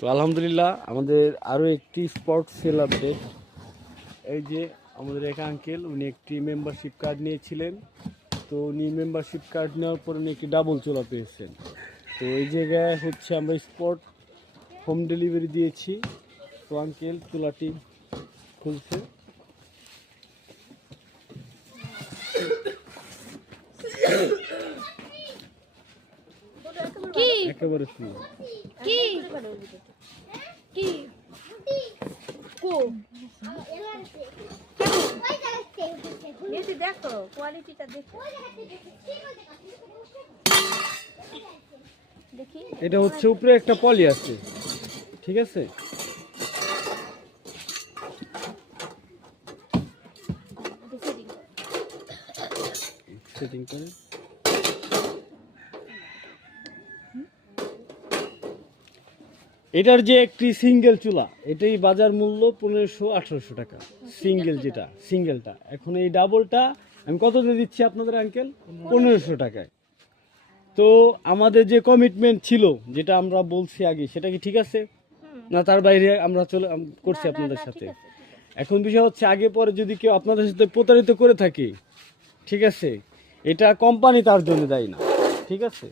তো আলহামদুলিল্লাহ আমাদের আরও একটি স্পট সেল আপডেট। এই যে আমাদের এক আঙ্কেল, উনি একটি মেম্বারশিপ কার্ড নিয়েছিলেন। তো উনি মেম্বারশিপ কার্ড নেওয়ার পর উনি একটি ডাবল চুলা পেয়েছেন। তো এই জায়গায় হচ্ছে আমরা স্পট হোম ডেলিভারি দিয়েছি। তো আঙ্কেল চুলাটি খুলছে। একেবারে সুন্দর। দেখো কোয়ালিটিটা দেখো। এটা হচ্ছে উপরে একটা পলি আছে, ঠিক আছে? সেটিং করে এটার যে একটি সিঙ্গেল চুলা, এটাই বাজার মূল্য 1500-1800 টাকা সিঙ্গেল, যেটা সিঙ্গেলটা। এখন এই ডাবলটা আমি কত দিয়ে দিচ্ছি আপনাদের আঙ্কেল? 1500 টাকায়। তো আমাদের যে কমিটমেন্ট ছিল, যেটা আমরা বলছি আগে, সেটা কি ঠিক আছে না তার বাইরে আমরা করছি আপনাদের সাথে? এখন বিষয় হচ্ছে, আগে পরে যদি কেউ আপনাদের সাথে প্রতারিত করে থাকে, ঠিক আছে, এটা কোম্পানি তার জন্য দায়ী না, ঠিক আছে?